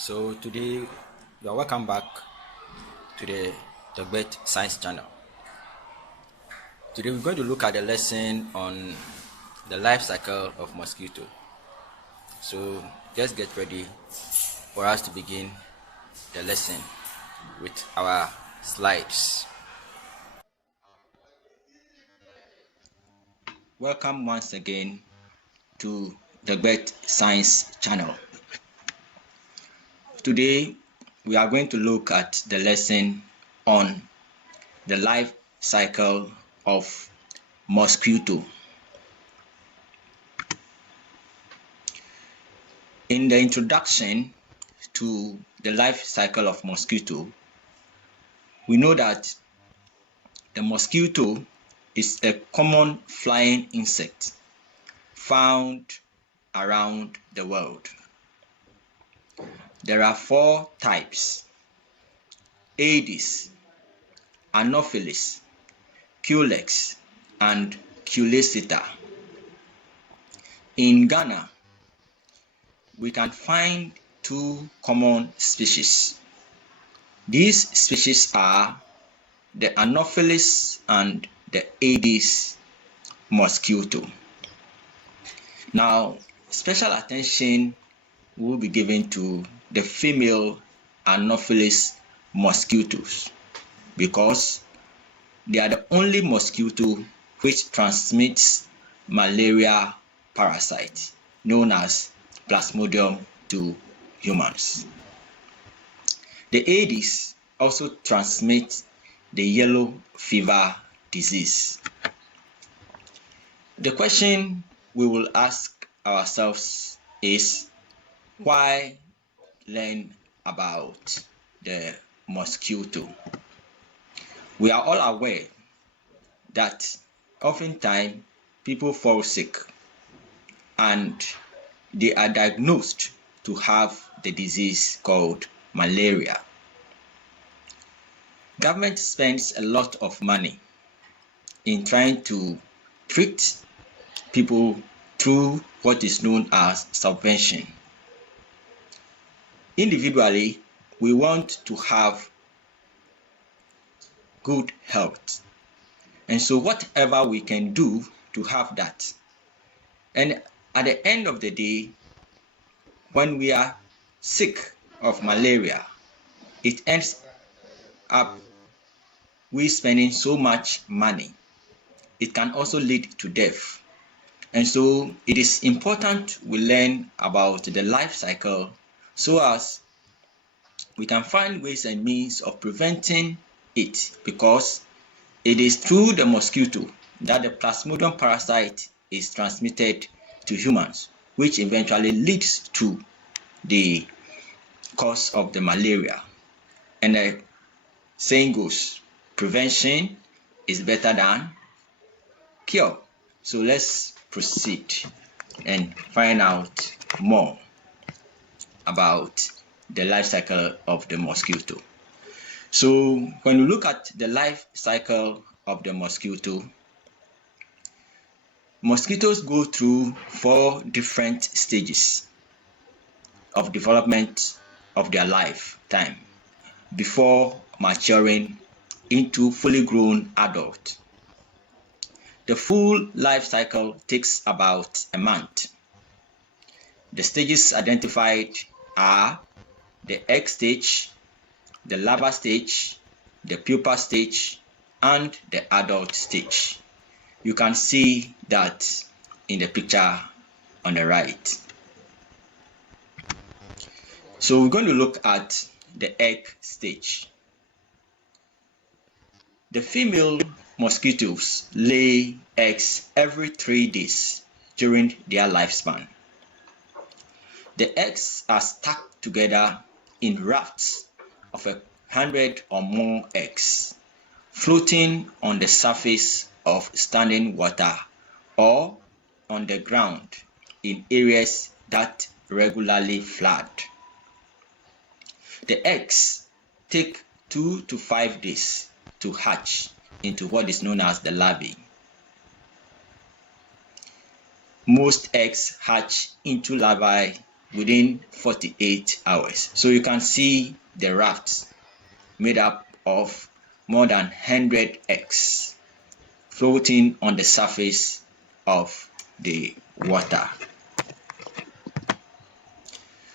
So today you are welcome back to the Bird Science channel. Today we're going to look at the lesson on the life cycle of mosquito. So just get ready for us to begin the lesson with our slides. Welcome once again to the Bird Science channel. Today we are going to look at the lesson on the life cycle of mosquito. In the introduction to the life cycle of mosquito, we know that the mosquito is a common flying insect found around the world. There are 4 types: Aedes, Anopheles, Culex, and Culecita. In Ghana, we can find 2 common species. These species are the Anopheles and the Aedes mosquito. Now, special attention will be given to the female Anopheles mosquitoes because they are the only mosquito which transmits malaria parasite known as Plasmodium to humans. The Aedes also transmits the yellow fever disease. The question we will ask ourselves is, why learn about the mosquito? We are all aware that oftentimes people fall sick and they are diagnosed to have the disease called malaria. Government spends a lot of money in trying to treat people through what is known as subvention. Individually, we want to have good health, and so whatever we can do to have that. And at the end of the day, when we are sick of malaria, it ends up we spending so much money. It can also lead to death. And so it is important we learn about the life cycle so as we can find ways and means of preventing it, because it is through the mosquito that the Plasmodium parasite is transmitted to humans, which eventually leads to the cause of the malaria. And the saying goes, prevention is better than cure. So let's proceed and find out more about the life cycle of the mosquito. So when you look at the life cycle of the mosquito, mosquitoes go through 4 different stages of development of their lifetime before maturing into fully grown adult. The full life cycle takes about a month. The stages identified are the egg stage, the larva stage, the pupa stage, and the adult stage. You can see that in the picture on the right. So we're going to look at the egg stage. The female mosquitoes lay eggs every 3 days during their lifespan. The eggs are stacked together in rafts of 100 or more eggs, floating on the surface of standing water or on the ground in areas that regularly flood. The eggs take 2 to 5 days to hatch into what is known as the larvae. Most eggs hatch into larvae within 48 hours. So you can see the raft made up of more than 100 eggs floating on the surface of the water.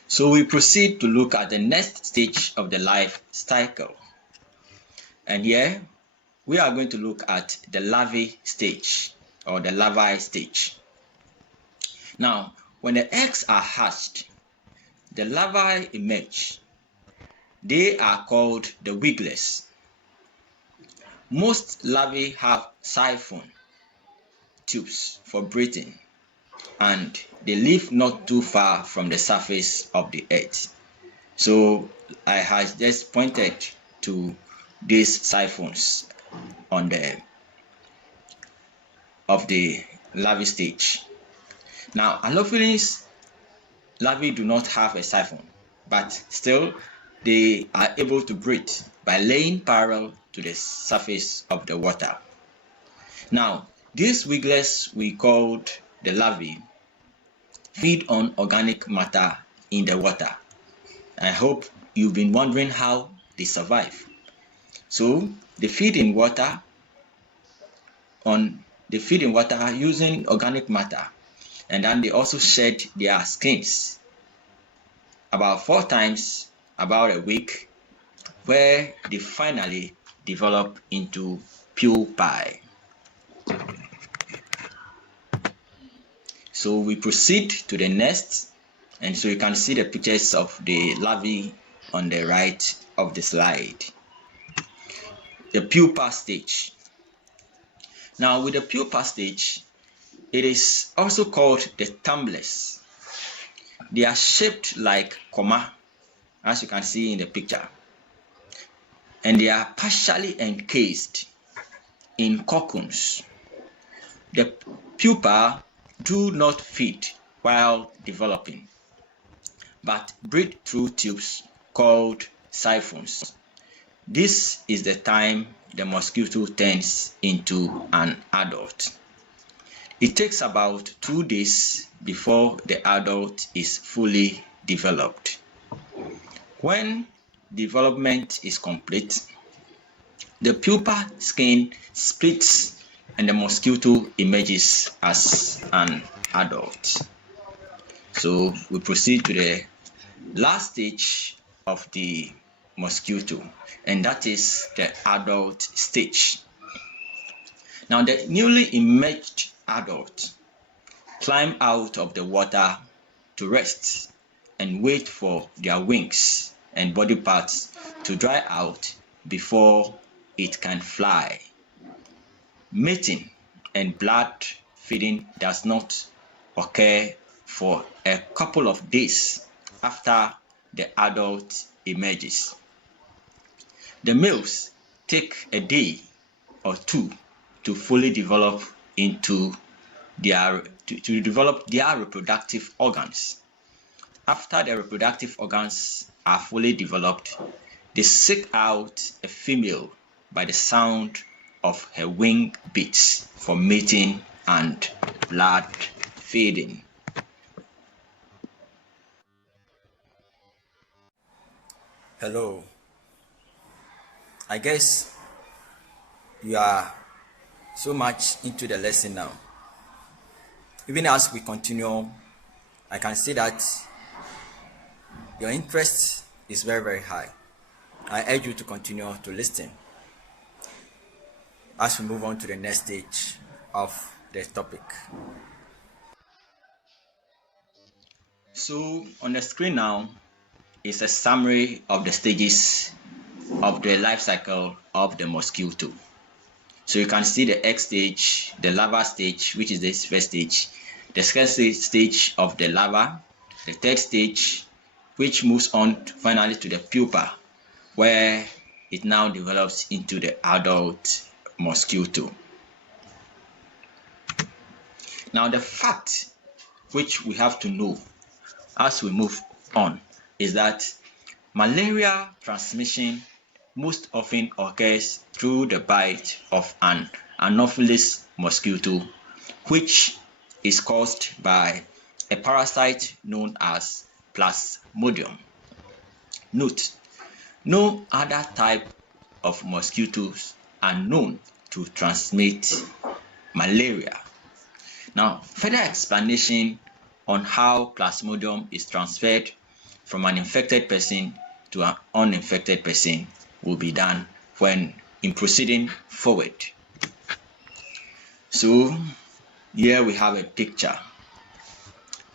So we proceed to look at the next stage of the life cycle. And here we are going to look at the larvae stage or the larvae stage. Now, when the eggs are hatched, the larvae emerge. They are called the wigglers. Most larvae have siphon tubes for breathing, and they live not too far from the surface of the earth. So I have just pointed to these siphons on the larvae stage. Now, Anopheles larvae do not have a siphon, but still they are able to breathe by laying parallel to the surface of the water. Now, these wigglers we called the larvae feed on organic matter in the water. I hope you've been wondering how they survive. So they feed in water using organic matter, and then they also shed their skins about 4 times about a week, where they finally develop into pupae. So we proceed to the next, and so you can see the pictures of the larvae on the right of the slide. The pupa stage. Now, with the pupa stage, it is also called the tumblers. They are shaped like comma, as you can see in the picture, and they are partially encased in cocoons. The pupa do not feed while developing, but breathe through tubes called siphons. This is the time the mosquito turns into an adult. It takes about 2 days before the adult is fully developed. When development is complete, the pupa skin splits and the mosquito emerges as an adult. So we proceed to the last stage of the mosquito, and that is the adult stage. Now, the newly emerged adult climb out of the water to rest and wait for their wings and body parts to dry out before it can fly. Mating and blood feeding does not occur for a couple of days after the adult emerges. The males take a day or 2 to fully develop into their reproductive organs. After the reproductive organs are fully developed, they seek out a female by the sound of her wing beats for mating and blood feeding. Hello. I guess you are so much into the lesson now. Even as we continue, I can see that your interest is very, very high. I urge you to continue to listen as we move on to the next stage of the topic. So on the screen now is a summary of the stages of the life cycle of the mosquito. So you can see the egg stage, the larva stage, which is the first stage, the second stage of the larva, the third stage, which moves on finally to the pupa, where it now develops into the adult mosquito. Now, the fact which we have to know as we move on is that malaria transmission most often occurs through the bite of an Anopheles mosquito, which is caused by a parasite known as Plasmodium. Note, no other type of mosquitoes are known to transmit malaria. Now, further explanation on how Plasmodium is transferred from an infected person to an uninfected person will be done when in proceeding forward. So here we have a picture.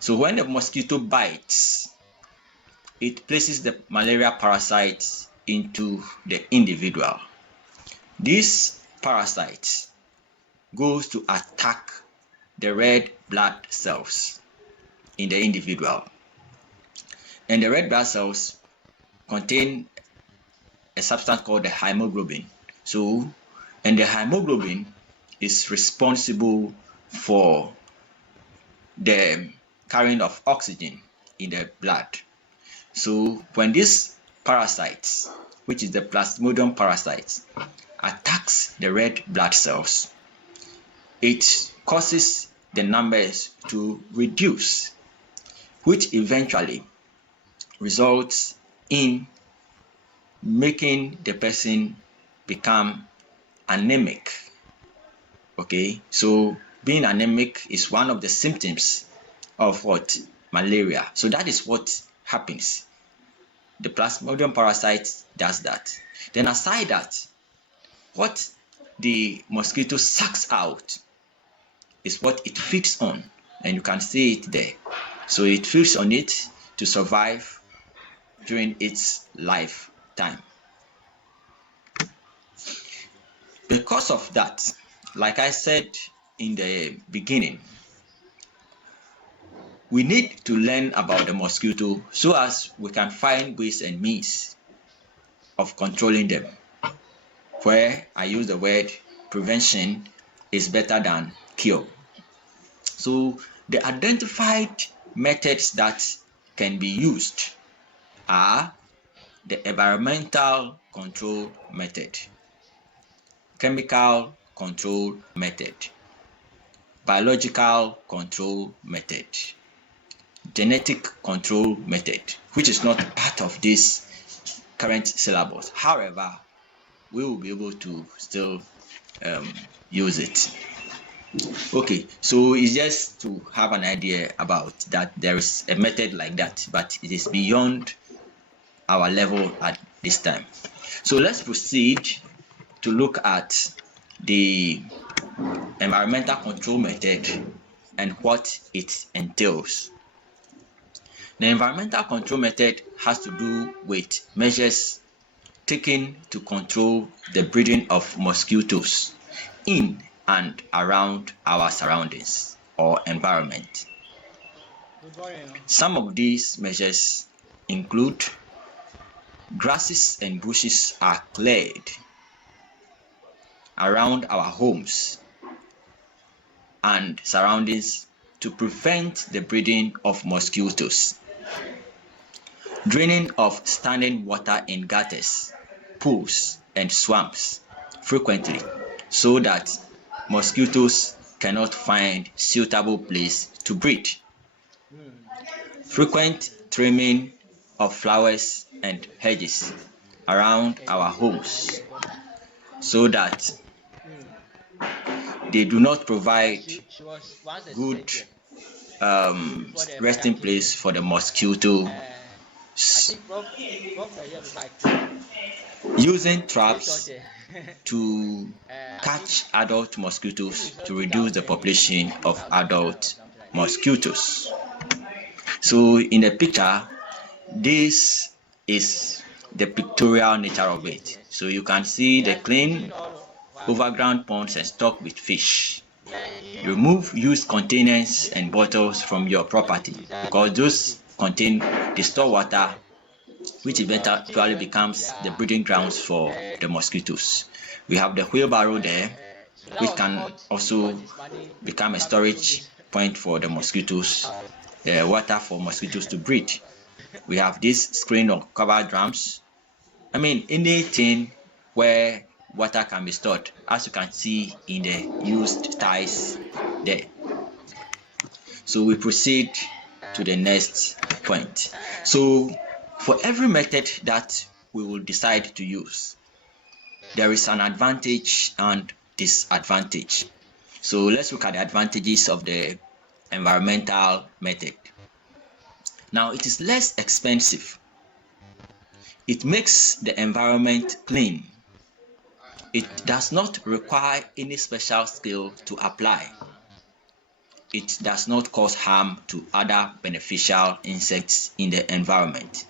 So when the mosquito bites, it places the malaria parasites into the individual. This parasite goes to attack the red blood cells in the individual. And the red blood cells contain a substance called the hemoglobin. And the hemoglobin is responsible for the carrying of oxygen in the blood. So when this parasite, which is the Plasmodium parasite, attacks the red blood cells, it causes the numbers to reduce, which eventually results in making the person become anemic. Okay, so being anemic is one of the symptoms of what? Malaria. So that is what happens. The Plasmodium parasite does that. Then aside that, what the mosquito sucks out is what it feeds on, and you can see it there. So it feeds on it to survive during its lifetime. Because of that, like I said in the beginning, we need to learn about the mosquito so as we can find ways and means of controlling them, where I use the word prevention is better than cure. So the identified methods that can be used are the environmental control method, chemical control method, biological control method, genetic control method, which is not part of this current syllabus. However, we will be able to still use it. Okay, so it's just to have an idea about that there is a method like that, but it is beyond our level at this time. So let's proceed to look at the environmental control method and what it entails. The environmental control method has to do with measures taken to control the breeding of mosquitoes in and around our surroundings or environment. Some of these measures include grasses and bushes are cleared around our homes and surroundings to prevent the breeding of mosquitoes. Draining of standing water in gutters, pools, and swamps frequently so that mosquitoes cannot find suitable place to breed. Frequent trimming of flowers and hedges around our homes so that they do not provide good resting place for the mosquito. Using traps to catch adult mosquitoes to reduce the population of adult mosquitoes. So in the picture, this is the pictorial nature of it. So you can see the clean overground ponds and stocked with fish. Remove used containers and bottles from your property because those contain distilled water, which eventually becomes the breeding grounds for the mosquitoes. We have the wheelbarrow there, which can also become a storage point for the mosquitoes, water for mosquitoes to breed. We have this screen or cover drums. I mean, anything where water can be stored, as you can see in the used tiles there. So we proceed to the next point. So for every method that we will decide to use, there is an advantage and disadvantage. So let's look at the advantages of the environmental method. Now, it is less expensive. It makes the environment clean. It does not require any special skill to apply. It does not cause harm to other beneficial insects in the environment.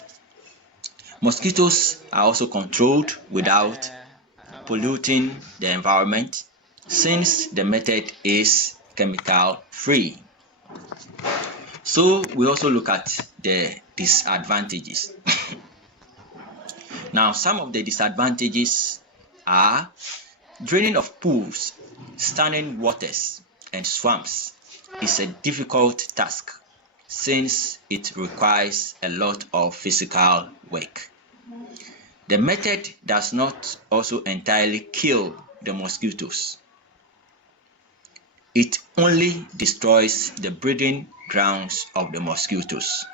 Mosquitoes are also controlled without polluting the environment, since the method is chemical free. So we also look at the disadvantages. Now, some of the disadvantages are draining of pools, standing waters, and swamps is a difficult task since it requires a lot of physical work. The method does not also entirely kill the mosquitoes. It only destroys the breeding grounds of the mosquitoes.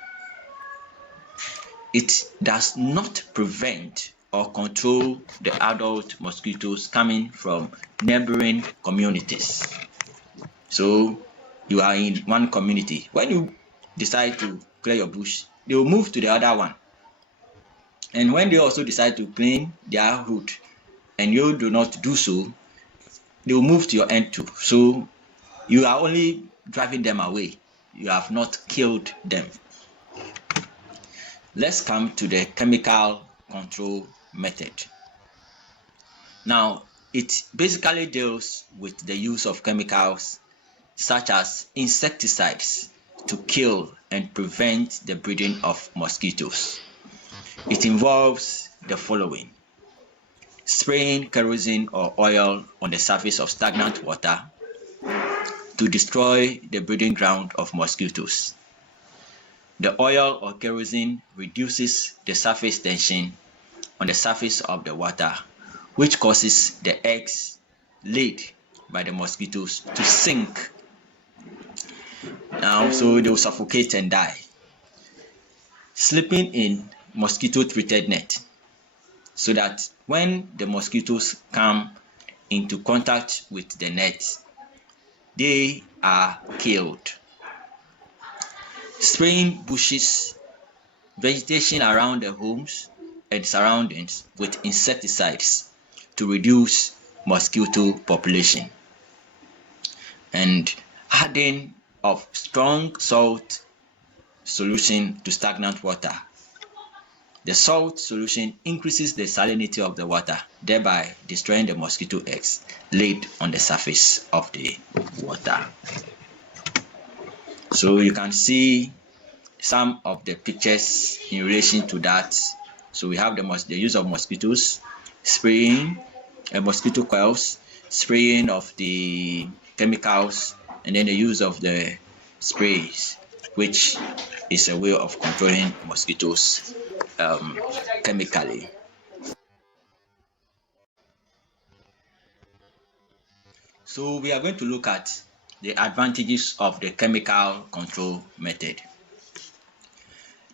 It does not prevent or control the adult mosquitoes coming from neighboring communities. So you are in one community. When you decide to clear your bush, they will move to the other one. And when they also decide to clean their hood and you do not do so, they will move to your end too. So you are only driving them away. You have not killed them. Let's come to the chemical control method. Now, it basically deals with the use of chemicals such as insecticides to kill and prevent the breeding of mosquitoes. It involves the following: spraying kerosene or oil on the surface of stagnant water to destroy the breeding ground of mosquitoes. The oil or kerosene reduces the surface tension on the surface of the water, which causes the eggs laid by the mosquitoes to sink. Now, so they will suffocate and die. Sleeping in mosquito-treated net, so that when the mosquitoes come into contact with the net, they are killed. Spraying bushes, vegetation around the homes and surroundings with insecticides to reduce mosquito population. And adding of strong salt solution to stagnant water. The salt solution increases the salinity of the water, thereby destroying the mosquito eggs laid on the surface of the water. So you can see some of the pictures in relation to that. So we have the use of mosquitoes, spraying mosquito coils, spraying of the chemicals, and then the use of the sprays, which is a way of controlling mosquitoes chemically. So we are going to look at the advantages of the chemical control method.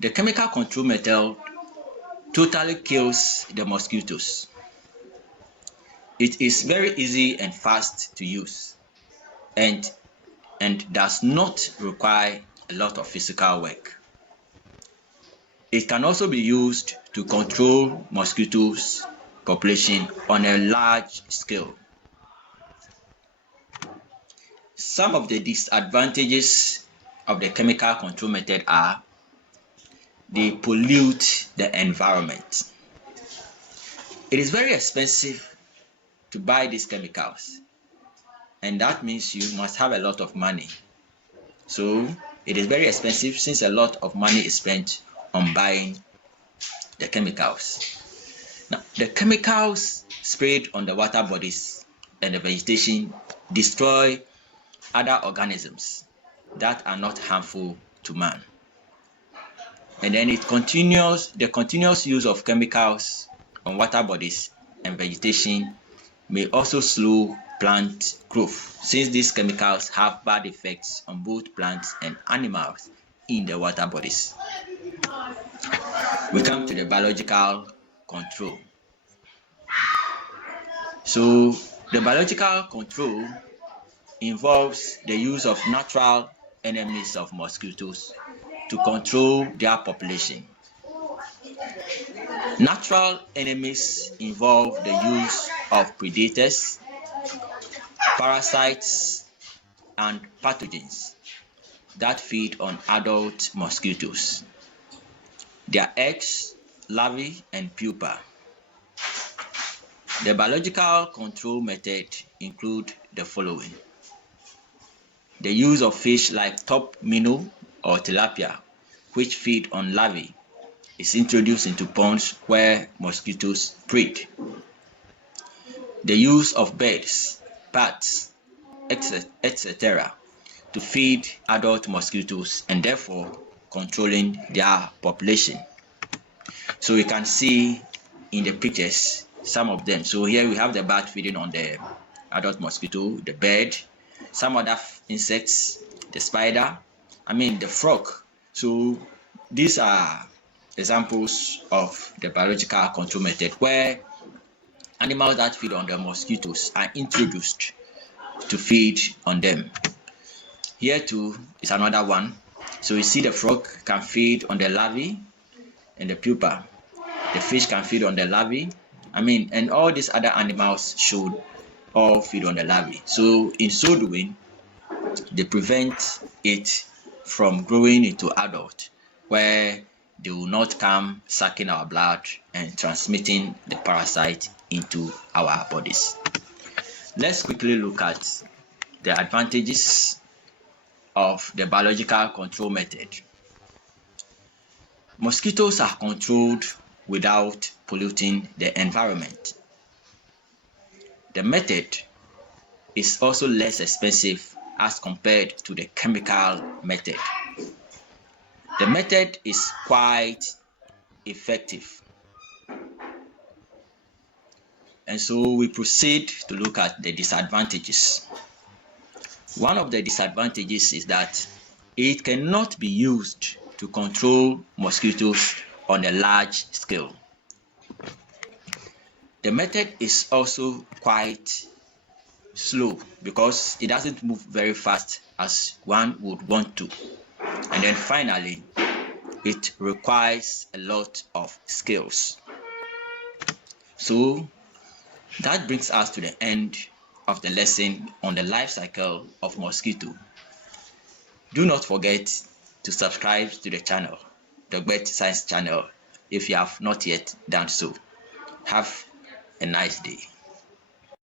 The chemical control method totally kills the mosquitoes. It is very easy and fast to use and does not require a lot of physical work. It can also be used to control mosquitoes population on a large scale. Some of the disadvantages of the chemical control method are they pollute the environment. It is very expensive to buy these chemicals, and that means you must have a lot of money. So it is very expensive since a lot of money is spent on buying the chemicals. Now, the chemicals sprayed on the water bodies and the vegetation destroy other organisms that are not harmful to man. And then the continuous use of chemicals on water bodies and vegetation may also slow plant growth, since these chemicals have bad effects on both plants and animals in the water bodies. we come to the biological control. So the biological control involves the use of natural enemies of mosquitoes to control their population. Natural enemies involve the use of predators, parasites, and pathogens that feed on adult mosquitoes, their eggs, larvae, and pupa. The biological control method include the following: the use of fish like top minnow or tilapia, which feed on larvae, is introduced into ponds where mosquitoes breed. The use of birds, bats, etc. to feed adult mosquitoes and therefore controlling their population. So you can see in the pictures some of them. So here we have the bat feeding on the adult mosquito, the bird, some other insects, the spider, the frog. So these are examples of the biological control method where animals that feed on the mosquitoes are introduced to feed on them. Here too is another one. So you see the frog can feed on the larvae and the pupa. The fish can feed on the larvae. And all these other animals should all feed on the larvae. So in so doing, they prevent it from growing into adult, where they will not come sucking our blood and transmitting the parasite into our bodies. Let's quickly look at the advantages of the biological control method. Mosquitoes are controlled without polluting the environment. The method is also less expensive as compared to the chemical method. The method is quite effective. And so we proceed to look at the disadvantages. One of the disadvantages is that it cannot be used to control mosquitoes on a large scale. The method is also quite slow because it doesn't move very fast as one would want to. And then finally, it requires a lot of skills. So that brings us to the end of the lesson on the life cycle of mosquito. Do not forget to subscribe to the channel, the Bird Science channel, if you have not yet done so. Have a nice day.